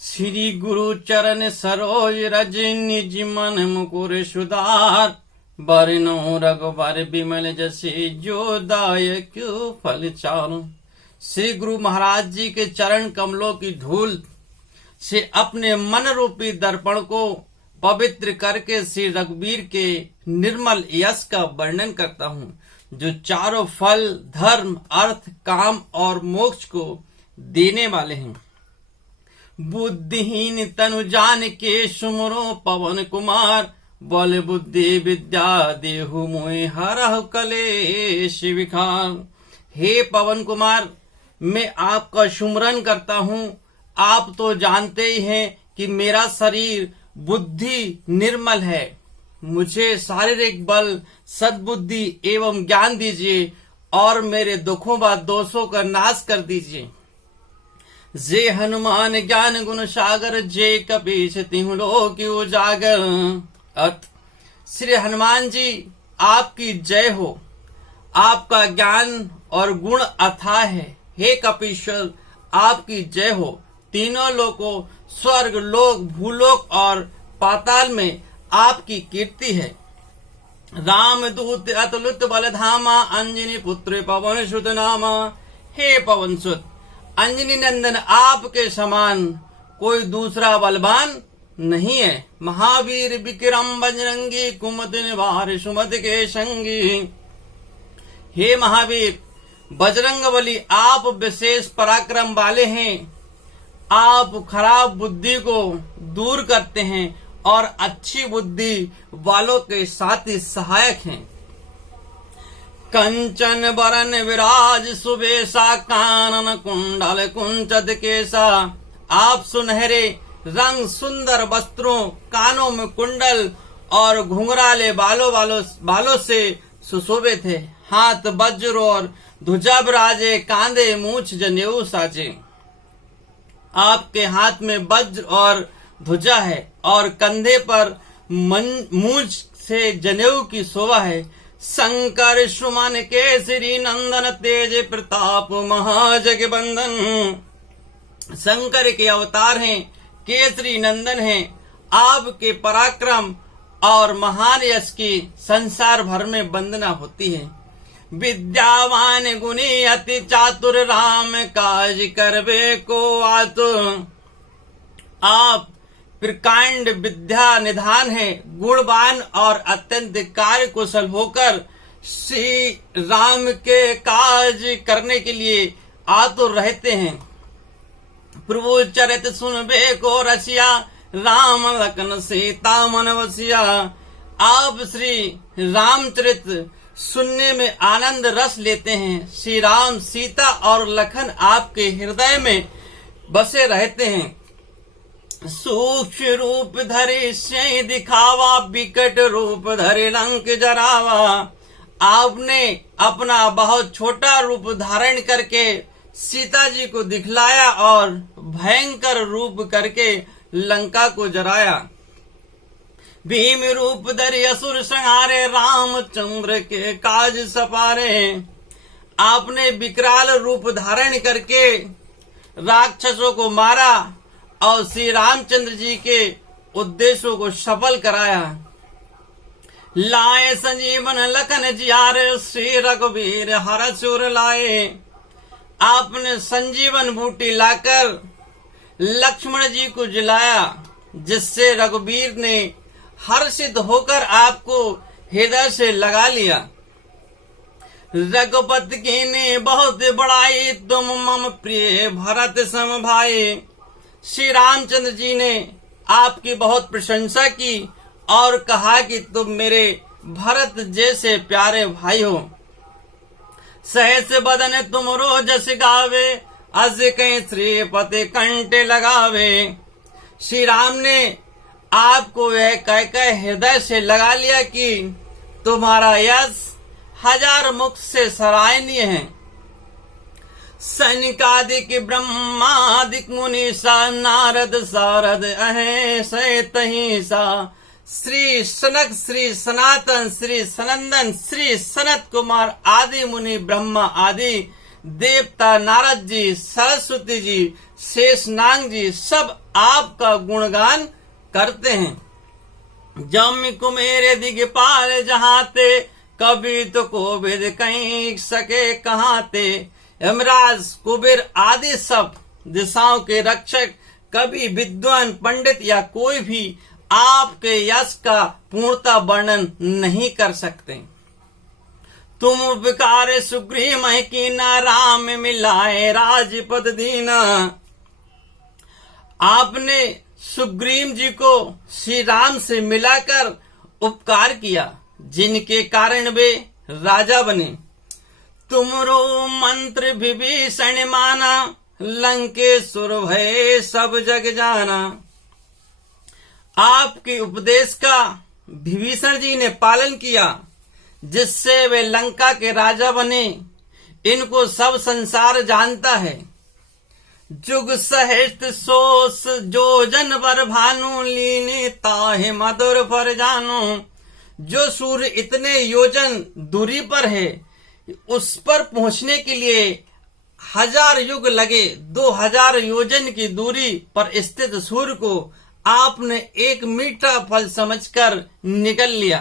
श्री गुरु चरण सरोज रज निज मन मुकुर सुधार। बरनो रघुबर बिमल जसे जो दायक फल चारु। श्री गुरु महाराज जी के चरण कमलों की धूल से अपने मन रूपी दर्पण को पवित्र करके श्री रघुवीर के निर्मल यश का वर्णन करता हूँ, जो चारों फल धर्म अर्थ काम और मोक्ष को देने वाले हैं। बुद्धिहीन तनु जान के सुमरो पवन कुमार। बल बुद्धि विद्या देहु मोहि हरहु कलेश विखार। हे पवन कुमार, मैं आपका सुमरन करता हूँ। आप तो जानते ही हैं कि मेरा शरीर बुद्धि निर्मल है। मुझे शारीरिक बल सद्बुद्धि एवं ज्ञान दीजिए और मेरे दुखों व दोषों का नाश कर दीजिए। जे हनुमान ज्ञान गुण सागर, जे कपीश तिहु लोक उजागर। अर्थ, श्री हनुमान जी आपकी जय हो। आपका ज्ञान और गुण अथाह है। हे कपीश्वर, आपकी जय हो। तीनों लोकों स्वर्ग लोक भूलोक और पाताल में आपकी कीर्ति है। राम दूत अतुलित बल धामा, अंजनी पुत्र पवन सुत नामा। हे पवन सुत, अंजनी नंदन आपके समान कोई दूसरा बलवान नहीं है। महावीर विक्रम बजरंगी, कुमति निवार सुमति के संगी। हे महावीर बजरंग बली, आप विशेष पराक्रम वाले हैं। आप खराब बुद्धि को दूर करते हैं और अच्छी बुद्धि वालों के साथ ही सहायक हैं। कंचन बरन विराज सुबेसा, कानन कुंडल कुंचत केसा। आप सुनहरे रंग सुंदर वस्त्रों, कानों में कुंडल और घुंघराले बालों से सुशोभित है। हाथ वज्र और ध्वजा विराजे, कांधे मूछ जनेऊ साजे। आपके हाथ में वज्र और ध्वजा है और कंधे पर मूछ से जनेऊ की शोभा है। शंकर सुमन केसरी नंदन, तेज प्रताप महाजगबंदन। शंकर के अवतार हैं, केसरी नंदन हैं। आपके पराक्रम और महान यश की संसार भर में वंदना होती है। विद्यावान गुणी अति चातुर, राम काज करबे को आतुर। आप प्रकांड विद्या निधान है, गुणवान और अत्यंत कार्य कुशल होकर श्री राम के काज करने के लिए आतुर रहते हैं। प्रभु चरित सुनबे को रसिया, राम लखन सीता मन वसिया। आप श्री रामचरित सुनने में आनंद रस लेते हैं। श्री राम सीता और लखन आपके हृदय में बसे रहते हैं। सूक्ष्म रूप धरे से दिखावा, विकट रूप धरे लंक जरावा। आपने अपना बहुत छोटा रूप धारण करके सीता जी को दिखलाया और भयंकर रूप करके लंका को जराया। भीम रूप धरि असुर संहारे, रामचंद्र के काज सपारे। आपने विकराल रूप धारण करके राक्षसों को मारा और श्री रामचंद्र जी के उद्देश्यों को सफल कराया। लाए संजीवन लखन जियारे, श्री रघुवीर हर सुर लाए। आपने संजीवन बूटी लाकर लक्ष्मण जी को जिलाया, जिससे रघुवीर ने हर्षित होकर आपको हृदय से लगा लिया। रघुपति की ने बहुत बड़ाई, तुम मम प्रिय भरत सम भाई। श्री रामचंद्र जी ने आपकी बहुत प्रशंसा की और कहा कि तुम मेरे भरत जैसे प्यारे भाई हो। सहस बदन तुम रोजस गावे, अस कहीं श्रीपति कंटे लगावे। श्री राम ने आपको यह कह हृदय से लगा लिया कि तुम्हारा यश हजार मुख से सराहनीय है। सनिकादिक ब्रह्मादिक मुनीसा, नारद सारद अहे सही सा। श्री सनक, श्री सनातन, श्री सनंदन, श्री सनत कुमार आदि मुनि, ब्रह्मा आदि देवता, नारद जी, सरस्वती जी, शेषनाग जी सब आपका गुणगान करते हैं। जम कुमेर दिगपाल जहाते, कभी तो कोविद कहीं सके कहाते। यमराज, कुबेर आदि सब दिशाओं के रक्षक कभी विद्वान पंडित या कोई भी आपके यश का पूर्णता वर्णन नहीं कर सकते। तुम उपकार सुग्रीव कीना, राम मिलाए राजपद दीना। आपने सुग्रीव जी को श्री राम से मिलाकर उपकार किया, जिनके कारण वे राजा बने। तुमरो मंत्र विभीषण माना, लंकेश्वर भय सब जग जाना। आपके उपदेश का विभीषण जी ने पालन किया, जिससे वे लंका के राजा बने। इनको सब संसार जानता है। जुग सहस्त्र सोस जो जन बर भानु, लीने ताहे मधुर पर जानो। जो सूर्य इतने योजन दूरी पर है, उस पर पहुंचने के लिए 1000 युग लगे। 2000 योजन की दूरी पर स्थित सूर्य को आपने एक मीठा फल समझकर निगल लिया।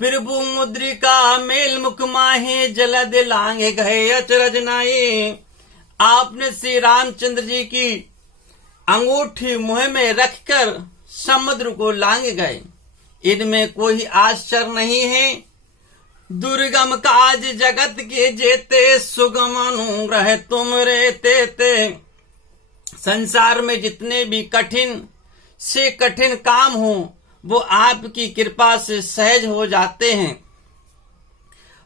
प्रभु मुद्रिका मेल मुख माहे, जलद लांगे गए अचरज नाये। आपने श्री रामचंद्र जी की अंगूठी मुंह में रखकर समुद्र को लांग गए। इनमें कोई आश्चर्य नहीं है। दुर्गम काज जगत के जेते, सुगम अनुग्रह तुम रे तेते। संसार में जितने भी कठिन से कठिन काम हो, वो आपकी कृपा से सहज हो जाते हैं।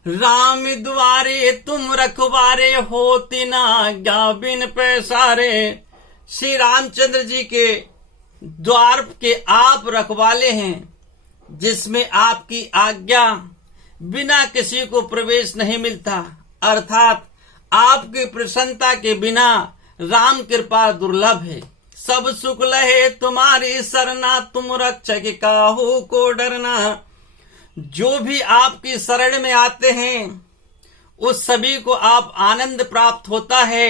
राम द्वारे तुम रखवारे, होती ना आज्ञा बिन पैसारे। श्री रामचंद्र जी के द्वार के आप रखवाले हैं, जिसमें आपकी आज्ञा बिना किसी को प्रवेश नहीं मिलता। अर्थात आपकी प्रसन्नता के बिना राम कृपा दुर्लभ है। सब सुख लहे तुम्हारी सरना, तुम रक्षक काहू को डरना। जो भी आपकी शरण में आते हैं, उस सभी को आप आनंद प्राप्त होता है।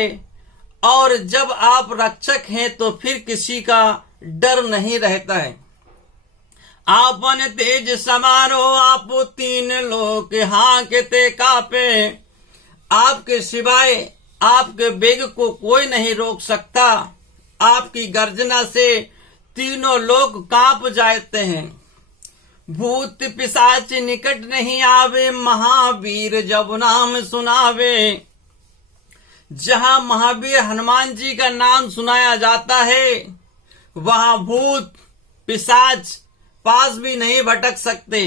और जब आप रक्षक हैं तो फिर किसी का डर नहीं रहता है। आपन तेज समारो, आप 3 लोक हांकते कापे। आपके सिवाय आपके वेग को कोई नहीं रोक सकता। आपकी गर्जना से 3 लोक कांप जाते हैं। भूत पिशाच निकट नहीं आवे, महावीर जब नाम सुनावे। जहां महावीर हनुमान जी का नाम सुनाया जाता है, वहां भूत पिशाच पास भी नहीं भटक सकते।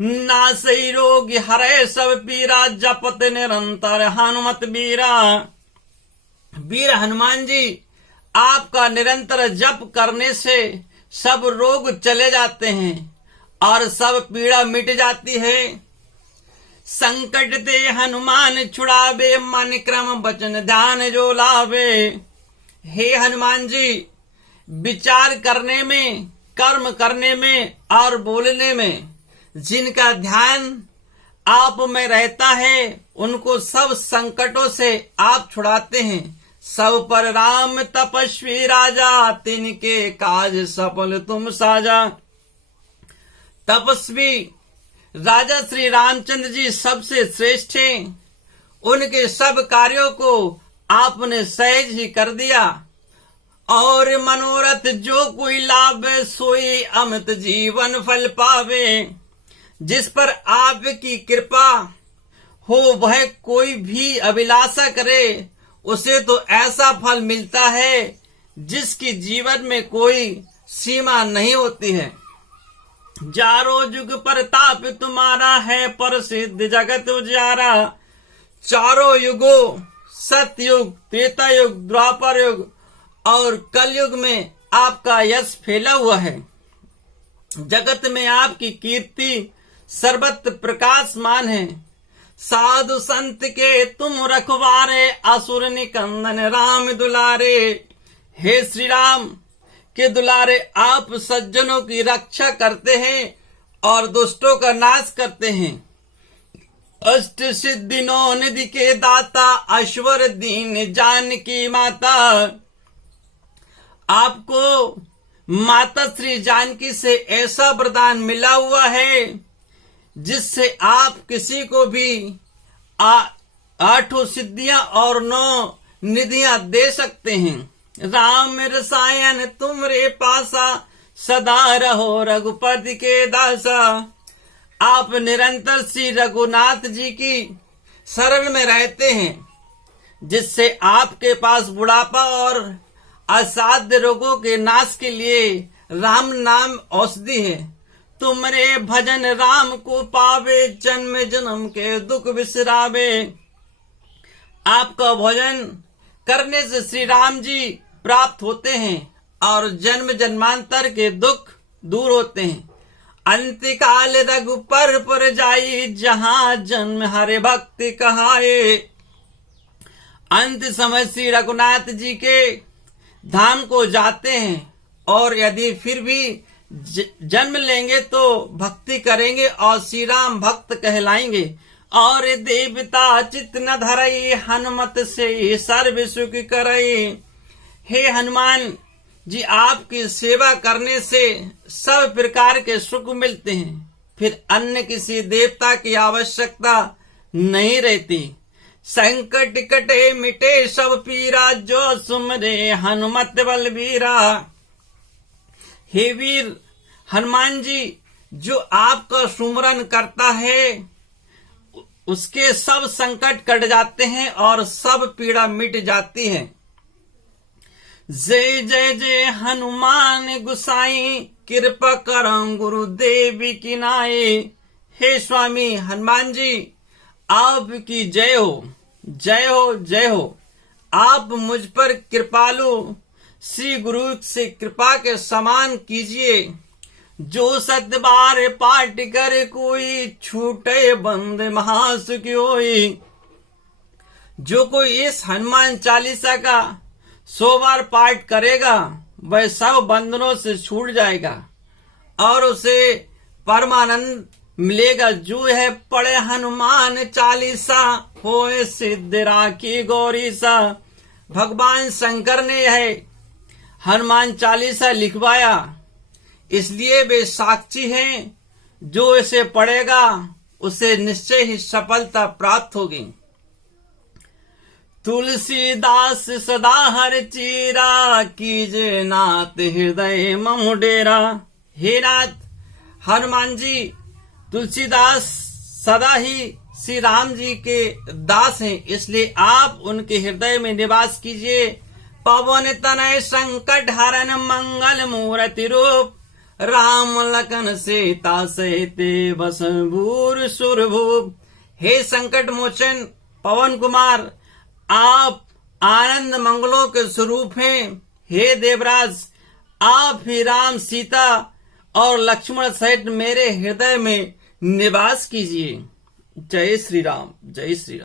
ना सही रोग हरे सब पीरा, जपत निरंतर हनुमत बीरा। वीर हनुमान जी आपका निरंतर जप करने से सब रोग चले जाते हैं और सब पीड़ा मिट जाती है। संकट दे हनुमान छुड़ावे, मन क्रम वचन ध्यान जो लावे। हे हनुमान जी, विचार करने में, कर्म करने में और बोलने में जिनका ध्यान आप में रहता है, उनको सब संकटों से आप छुड़ाते हैं। सब पर राम तपस्वी राजा, तिनके काज सफल तुम साजा। तपस्वी राजा श्री रामचंद्र जी सबसे श्रेष्ठ हैं। उनके सब कार्यों को आपने सहज ही कर दिया। और मनोरथ जो कोई लावे, सोई अमित जीवन फल पावे। जिस पर आपकी कृपा हो, वह कोई भी अभिलाषा करे, उसे तो ऐसा फल मिलता है जिसकी जीवन में कोई सीमा नहीं होती है। चारों युग प्रताप तुम्हारा है, प्रसिद्ध जगत उजियारा। चारों युगों, सतयुग, त्रेता युग, द्वापर युग और कलयुग में आपका यश फैला हुआ है। जगत में आपकी कीर्ति सर्वत्र प्रकाशमान है। साधु संत के तुम रखवारे, असुर निकंदन राम दुलारे। हे श्री राम के दुलारे, आप सज्जनों की रक्षा करते हैं और दुष्टों का नाश करते हैं। अष्ट सिद्धि नौ निधि के दाता, अश्वर दीन जानकी माता। आपको माता श्री जानकी से ऐसा वरदान मिला हुआ है जिससे आप किसी को भी 8 सिद्धियां और 9 निधियां दे सकते हैं। राम रसायन तुमरे पासा, सदा रहो रघुपति के दासा। आप निरंतर श्री रघुनाथ जी की शरण में रहते हैं, जिससे आपके पास बुढ़ापा और असाध्य रोगों के नाश के लिए राम नाम औषधि है। तुमरे भजन राम को पावे, जन्म जन्म के दुख बिसरावे। आपका भजन करने से श्री राम जी प्राप्त होते हैं और जन्म जन्मांतर के दुख दूर होते हैं। अंतकाल रघुपर पर जाई, जहां जन्म हरे भक्ति कहाए। अंत समय श्री रघुनाथ जी के धाम को जाते हैं और यदि फिर भी जन्म लेंगे तो भक्ति करेंगे और श्री राम भक्त कहलाएंगे। और देवता चित्त न धरई, हनुमत से सर्व सुख करई। हे हनुमान जी, आपकी सेवा करने से सब प्रकार के सुख मिलते हैं, फिर अन्य किसी देवता की आवश्यकता नहीं रहती। संकट कटे मिटे सब पीरा, जो सुमरे हनुमत बलबीरा। हे वीर हनुमान जी, जो आपका सुमरन करता है उसके सब संकट कट जाते हैं और सब पीड़ा मिट जाती है। जय जय जय हनुमान गुसाई, कृपा करम गुरुदेव की नाई। हे स्वामी हनुमान जी, आपकी जय हो, जय हो, जय हो। आप मुझ पर कृपालु श्री गुरु से कृपा के समान कीजिए। जो 7 बार पाठ करे कोई, छूटे बंद महासुख होई। जो कोई इस हनुमान चालीसा का 100 बार पाठ करेगा वह सब बंधनों से छूट जाएगा और उसे परमानंद मिलेगा। जो है पढ़े हनुमान चालीसा, होए सिद्ध राखी गौरी सा। भगवान शंकर ने है हनुमान चालीसा लिखवाया, इसलिए वे साक्षी हैं। जो इसे पढ़ेगा उसे निश्चय ही सफलता प्राप्त होगी। तुलसीदास सदा हर चीरा, कीजे नाथ हृदय मम डेरा। हे नाथ हनुमान जी, तुलसीदास सदा ही श्री राम जी के दास हैं, इसलिए आप उनके हृदय में निवास कीजिए। पवन तनय संकट हरन, मंगल मूर्ति रूप। राम लखन सीता सहिते, बस भूर सुरभूप। हे संकट मोचन पवन कुमार, आप आनंद मंगलों के स्वरूप हैं। हे देवराज, आप ही राम, सीता और लक्ष्मण सहित मेरे हृदय में निवास कीजिए। जय श्री राम, जय श्री राम।